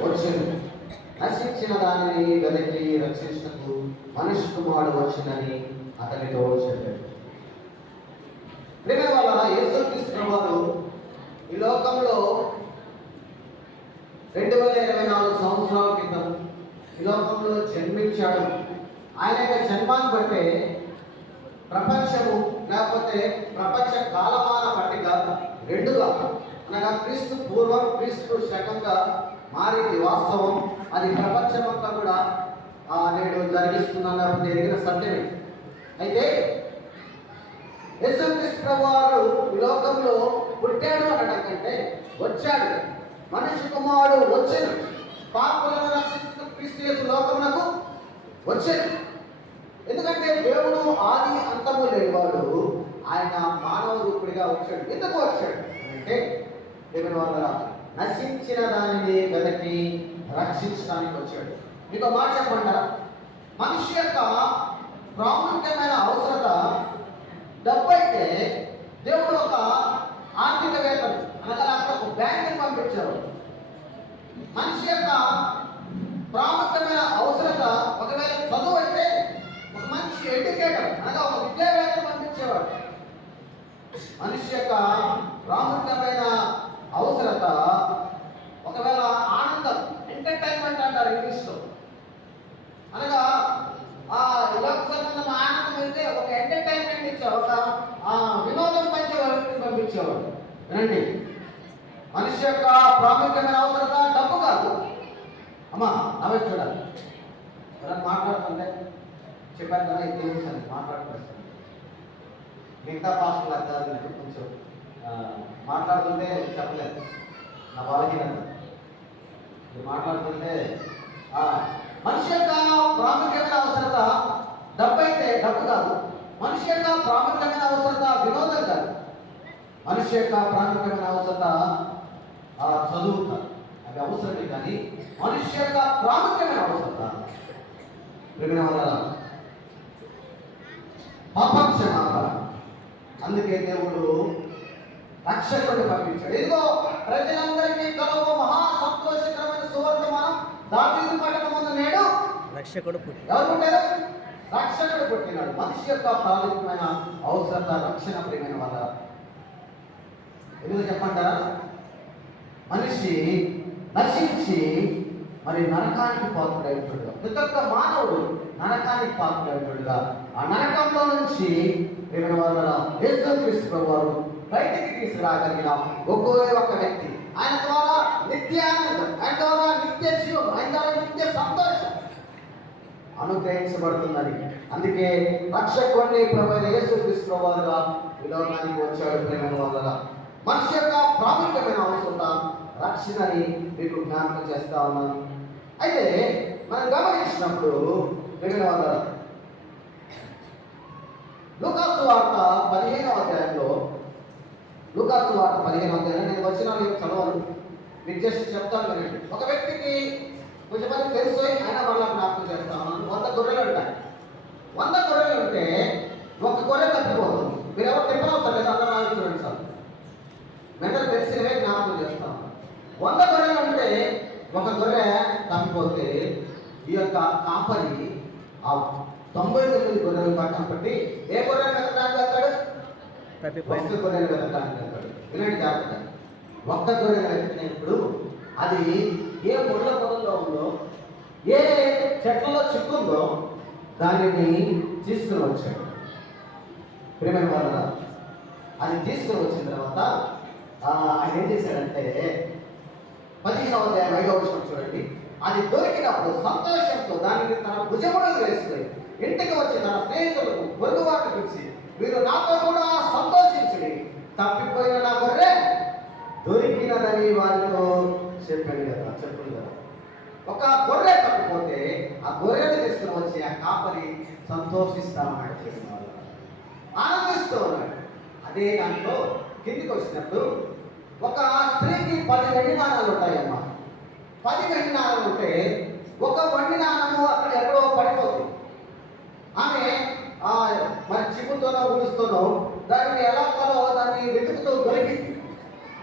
వచ్చెను. నశించిన దానిని వెదకి రక్షించుటకు మనిషి కుమారుడు వచ్చిందని అతనితో చెప్పాడు. ప్రేమ వల్ల యేసుక్రీస్తు ప్రభువు ఈ లోకంలో 2024 సంవత్సరాల క్రితం ఈ లోకంలో జన్మించాడు. ఆయన యొక్క జన్మాన్ని బట్టే ప్రపంచము లేకపోతే ప్రపంచ కాలమాన పట్టిక రెండుగా అనగా క్రీస్తు పూర్వం క్రీస్తు శకంగా మారింది. వాస్తవం అది ప్రపంచమంతా కూడా నేడు జరిగిస్తున్న లేకపోతే ఎరిగిన సత్యమే. అయితే యేసుక్రీస్తు ప్రభువారు ఈ లోకంలో పుట్టాడు అనడం కంటే వచ్చాడు. మనిషి కుమారుడు వచ్చాడు. పాపులను రక్షిస్తూ క్రీస్తు యేసు లోకమునకు వచ్చాడు. ఎందుకంటే దేవుడు ఆది అంతము లేనివాడు. ఆయన మానవ రూపుడిగా వచ్చాడు. ఎందుకు వచ్చాడు అంటే దేవుని వల్ల నశించిన దానిని వెదకి రక్షించడానికి వచ్చాడు. మీకు మాట చెప్పండి, మనిషి యొక్క ప్రాముఖ్యమైన అవసరత డబ్బు అయితే దేవుడు ఒక ఆర్థికవేత్తను అనగా ఒక బ్యాంకుని పంపించాడు. మనిషి యొక్క ప్రాముఖ్యమైన అవసరత ఒకవేళ చదువు అయితే ఒక మంచి ఎడ్యుకేటర్ అనగా ఒక విద్యావేత్తను పంపించేవాడు. మనిషి యొక్క ప్రాముఖ్యమైన అవసరత ఒకవేళ ఆనందం, ఎంటర్టైన్మెంట్ అంటారు ఇంగ్లీష్లో, అనగా లోక సంబంధం ఆనందం అయితే ఒక ఎంటర్టైన్మెంట్ ఇచ్చారు, ఒక వినోదం పంచేవాడిని పంపించేవాడు. వినండి, మనిషి యొక్క ప్రాముఖ్యమైన అవసరత డబ్బు కాదు. అమ్మా నవ్వే చూడాలి. ఎవరైనా మాట్లాడుతుంటే చెప్పాను కదా, ఇది తెలుసు మాట్లాడుకొస్తాను. మిగతా పాస్టర్లు అర్థాలు కొంచెం మాట్లాడుతుంటే చెప్పలేదు, నా బలహీనత. మాట్లాడుతుంటే మనిషి యొక్క ప్రాముఖ్యమైన అవసరత డబ్బు అయితే డబ్బు కాదు. మనిషి యొక్క ప్రాముఖ్యమైన అవసరత వినోదం కాదు. మనిషి యొక్క ప్రాముఖ్యమైన అవసరత చదువు కాదు. అవి అవసరమే, కానీ మనిషి యొక్క ప్రాముఖ్యమైన అవసరత పాపక్షమాపణ. అందుకే దేవుడు రక్షకుడిని పంపించాడు. ఇదిగో ప్రజలందరికీ కలుగు మహా సంతోషకరమైన సువర్తమానం దావీదు పట్టణమందు నేడు రక్షకుడు పుట్టాడు. ఎవరు పుట్టారు? రక్షకుడు పుట్టినాడు. మనిషి యొక్క ప్రాముఖ్యమైన అవసరత రక్షణ. ప్రియమైన వాళ్ళ ఎందుకు చెప్పంటారా? మనిషి నశించి మరి నరకానికి పాత్రుడైనట్టుగా, ప్రతి ఒక్క మానవుడు నరకానికి పాత్రుడైనట్టుగా ఆ నరకంలో నుంచి ప్రియమైన వాళ్ళ యేసుక్రీస్తు ప్రభువారు బయటికి తీసుకురాగలిగిన ఒకే ఒక్క వ్యక్తి. ఆయన ద్వారా నిత్యానందం, ఆయన ద్వారా నిత్య జీవం, ఆయన ద్వారా నిత్య సంతోషం అనుగ్రహించబడుతున్నది. అందుకే రక్షకుడిని ప్రభువైన యేసుక్రీస్తు ప్రభువారుగా ఈ లోకానికి వచ్చాడు. ప్రేమ వల్ల మనిషి యొక్క ప్రాముఖ్యమైన అవసరత రక్షణని మీకు జ్ఞాపకం చేస్తా ఉన్నాను. అయితే మనం గమనించినప్పుడు ప్రేమ వల్ల లూకాసు వార్త 15వ అధ్యాయంలో, లూకాసు వార్త 15వ అధ్యాయం నేను వచ్చిన చదవను, మీకు జస్ట్ చెప్తాను వినండి. ఒక వ్యక్తికి కొంచెంమంది తెలుసు, అయినా వాళ్ళ జ్ఞాపకం చేస్తా ఉన్నాను. 100 గొర్రెలు ఉంటాయి. 100 గొర్రెలు ఉంటే ఒక గొర్రె తప్పిపోతుంది. మీరు ఎవరు తిప్పనవసరం లేదు, అందరూ చూడండి సార్, వెంటనే తెలిసినవే జ్ఞాపకం చేస్తాం. 100 గొర్రెలు ఉంటే ఒక గొర్రె తప్పిపోతే ఈ యొక్క కాపరి ఆ 99 గొర్రెలు పక్కన పెట్టి ఏ గొర్రెలు వెతకడానికి వెళ్తాడు? ఒక్క గొర్రెలు వెతకడానికి వెళ్తాడు. వినండి జాగ్రత్త. ఒక్క గొర్రెలు వెతికినప్పుడు అది ఏ ముళ్ళ పొలంలో ఉందో, ఏ చెట్లలో చిక్కుందో దానిని తీసుకుని వచ్చాడు. ప్రియమైన వాళ్ళ అది తీసుకుని వచ్చిన తర్వాత ఆయన ఏం చేశాడంటే 15వ అధ్యాయం 5వ వచనం చూడండి. అది దొరికినప్పుడు సంతోషంతో దానిని తన భుజములను వేసుకొని ఇంటికి వచ్చి తన స్నేహితులకు పొరుగువాటు పిలిచి, మీరు నాతో కూడా సంతోషించి తప్పిపోయిన నా గొర్రె దొరికినదని వారితో చెప్పాడు కదా. ఒక గొర్రె తప్పిపోతే ఆ గొర్రెను తీసుకుని వచ్చి ఆ కాపరి సంతోషిస్తా ఉన్నాడు, ఆనందిస్తూ ఉన్నాడు. అదే దాంట్లో కిందికి వచ్చినప్పుడు ఒక స్త్రీకి 10 వెండి నాణాలు ఉంటాయమ్మా. 10 వెండి నాణాలు ఉంటే ఒక వెండి నాణము అక్కడ ఎక్కడో పడిపోతుంది. ఆమె మరి చిప్పుతోనో ఉడుస్తూనో దాన్ని ఎలాగో దాన్ని వెతుకుతూ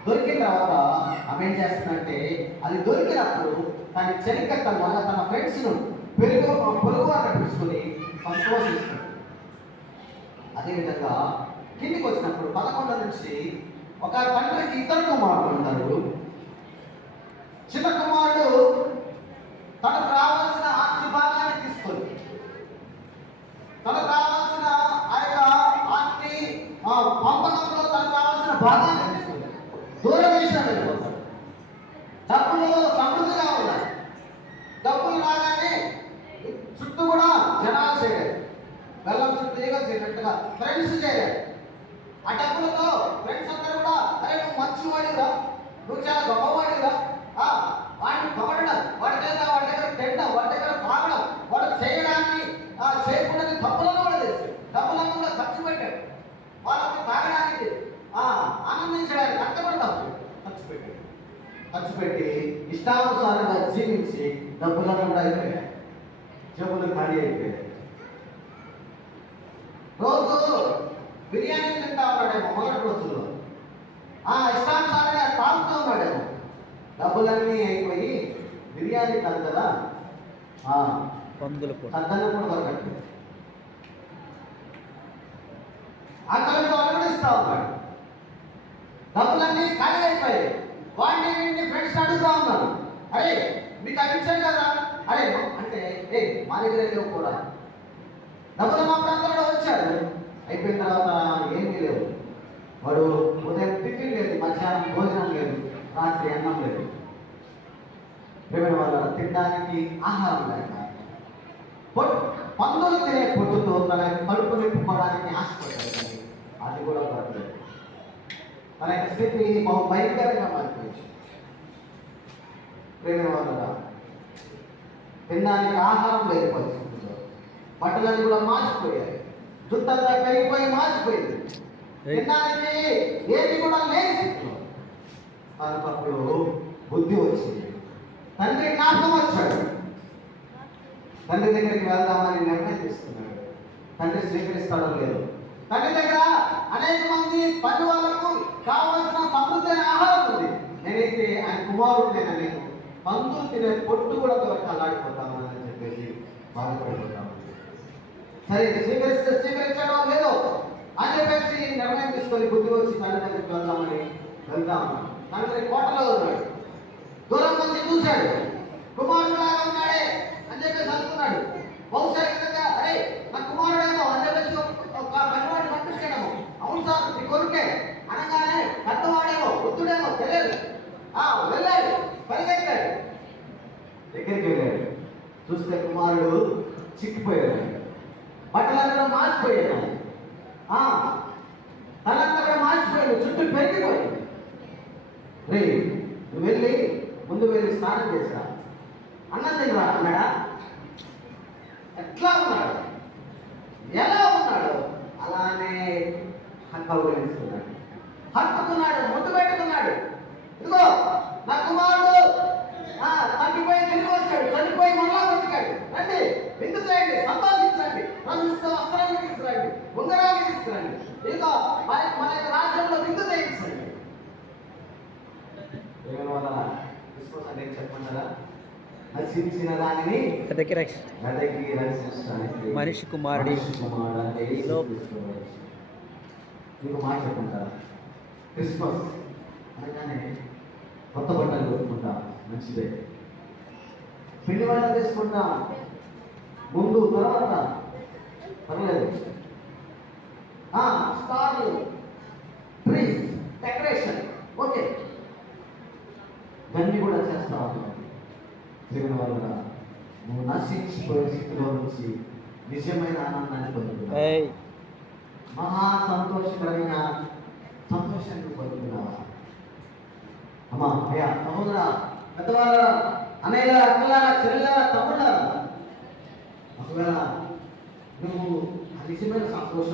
దొరికిన తర్వాత ఆమె ఏం చేస్తుందంటే అది దొరికినప్పుడు దాన్ని చెరికెత్తంగా తన ఫ్రెండ్స్ను పొరుగు వారిని పిలుచుకొని సంతోషిస్తాడు. అదేవిధంగా కిందికి వచ్చినప్పుడు 11 నుంచి ఒక తండ్రికి ఇద్దరు కుమారుడు ఉంటారు. చిన్న కుమారుడు తనకు రావాల్సిన ఆస్తి భాగాన్ని తీసుకొని తనకు రావాల్సిన ఆ యొక్క ఆస్తి పంపకంలో తనకు రావాల్సిన భాగాన్ని తీసుకొని దూర దేశం వెళ్ళిపోతాడు. డబ్బులు సమృద్ధిగా ఉన్నాయి. డబ్బులు రాగానే చుట్టూ కూడా జనాలు చేయాలి. బెల్లం చుట్టూ ఏదో చేసినట్టుగా ఫ్రెండ్స్ చేయాలి. ఆ డబ్బులతో ఫ్రెండ్స్ అందరూ కూడా అరే నువ్వు మంచివాడిరా, నువ్వు చాలా గొప్పవాడిరా, వాడిని పొగడడం, వాడి దగ్గర తినడం, వాడి దగ్గర తాగడం, వాడు చేయడానికి చేయకుండా డబ్బులను కూడా చేశాడు. డబ్బులను కూడా ఖర్చు పెట్టాడు. వాళ్ళకి తాగడానికి ఆనందించడానికి అంత కూడా డబ్బులు ఖర్చు పెట్టి ఇష్టానుసారంగా జీవించి డబ్బులను కూడా అయిపోయాయి. జబ్బులు ఖాళీ అయిపోయాయి. రోజు బిర్యానీ తింటా ఉన్నాడేమో మొదటి రోజుల్లో, ఇష్టానుసారంగా తాగుతూ ఉన్నాడేమో. డబ్బులన్నీ అయిపోయి బిర్యానీ కాదు కదా సద్దన్నం కూడా దొరకట్లేదు. ఆకలితో అలగడిస్తా ఉన్నాడు. డబ్బులన్నీ ఖాళీ అయిపోయాయి. వాడిని ఫ్రెండ్స్ అడుగుతా ఉన్నారు, అరే మీకు అనిపించాను కదా, అరే అంటే మా దగ్గర లేవు కూడా. డబ్బులు మా ప్రాంతంలో వచ్చాడు. అయిపోయిన తర్వాత ఏమీ లేవు. వాడు ఉదయం టిఫిన్ లేదు, మధ్యాహ్నం భోజనం లేదు, రాత్రి అన్నం లేదు. ప్రేమ వల్ల తినడానికి ఆహారం లేక పందులు తినే పొట్టుతో తన కడుపు నింపుకోవడానికి ఆశపడ్డాడు. అది కూడా పడలేదు. మన యొక్క స్థితి బహు భయంకరంగా మారిపోయింది. ప్రేమ వల్ల తినడానికి ఆహారం లేని పరిస్థితుల్లో బట్టలన్నీ కూడా మాసిపోయాయి. జుట్టంతా పెరిగిపోయి మాసిపోయింది. తినడానికి ఏది కూడా లేని స్థితిలో అప్పుడు బుద్ధి వచ్చింది. తండ్రి జ్ఞాపకం వచ్చాడు. తండ్రి దగ్గరికి వెళ్దామని నిర్ణయం తీసుకున్నాడు. తండ్రి స్వీకరిస్తాడో లేదు. తండ్రి దగ్గర అనేక మంది పని వాళ్ళకు కావాల్సిన సమృద్ధైన ఆహారం ఉంది. నేనైతే ఆయన కుమారుడు నేను పందులు తినే పొట్టు కూడా అల్లాడిపోతాను అని చెప్పేసి బాధపడిపోతాను. సరే స్వీకరించాడో లేదో అని చెప్పేసి నిర్ణయం తీసుకొని బుద్ధి వచ్చి తండ్రి దగ్గరికి వెళ్దామని వెళ్తాము. తండ్రి కోటలో ఉన్నాడు. దూరం నుంచి చూశాడు. కుమారుడు లాగా ఉన్నాడే అని చెప్పేసి అనుకున్నాడు. బహుశా విధంగా అరే నా కుమారుడేమో అని చెప్పేసి ఒక పనివాడిని పంపించాడేమో. అవును సార్ నీ కొడుకే అనగానే పెద్దవాడేమో వృద్ధుడేమో తెలియదు. వెళ్ళాడు, పరిగెత్తాడు. దగ్గరికి వెళ్ళాడు. చూస్తే కుమారుడు చిక్కిపోయాడు. బట్టలంతా మాసిపోయాడు. తలంతా మాసిపోయాడు. చుట్టూ పెరిగిపోయాడు. రే నువ్వు వెళ్ళి ముందు వెళ్ళి స్నానం చేసిరా, అన్నం తినరా అన్నాడా? ఎట్లా ఉన్నాడు, ఎలా ఉన్నాడు అలానే కౌగిలిస్తున్నాడు, హత్తుకున్నాడు, ముద్దు పెట్టుకున్నాడు. ఇదిగో నా కుమారుడు తగ్గిపోయి తిరిగి వచ్చాడు, చనిపోయి మళ్ళా బతికాడు, రండి విందు చేయండి, సంతోషించండి, ప్రశస్త వస్త్రాన్ని తీసుకురండి, ఉంగరాన్ని తీసుకురండి, ఇదిగో మన యొక్క రాజ్యంలో విందు చేయించండి. చెప్పమంటారా? నశించిన దానిని వెదకి రక్షించడానికి మనిషి కుమారుడు మీకు మాట చెప్పుకుంటారా? క్రిస్మస్ అనగానే కొత్త బట్టలు కొట్టుకుంటాం, మంచిదే. పిండి వంటలు చేసుకుంటాం, ముందు తర్వాత పర్లేదు. స్టార్లు, ట్రీస్, డెకరేషన్ ఓకే, ఇవన్నీ కూడా చేస్తా ఉన్నాం. దేవుని వల్ల నువ్వు నశించిపోయే స్థితిలో నుంచి నిజమైన ఆనందాన్ని పొందుతున్నావు. మహా సంతోషకరమైన సంతోషాన్ని పొందుతున్నావా? అమ్మా అయ్యా సహోదరా, పెద్దవాళ్ళ, అన్నయ్య, అక్కల, చెల్లెల, తమ్ముళ్ళ, ఒకవేళ నువ్వు నిజమైన సంతోషం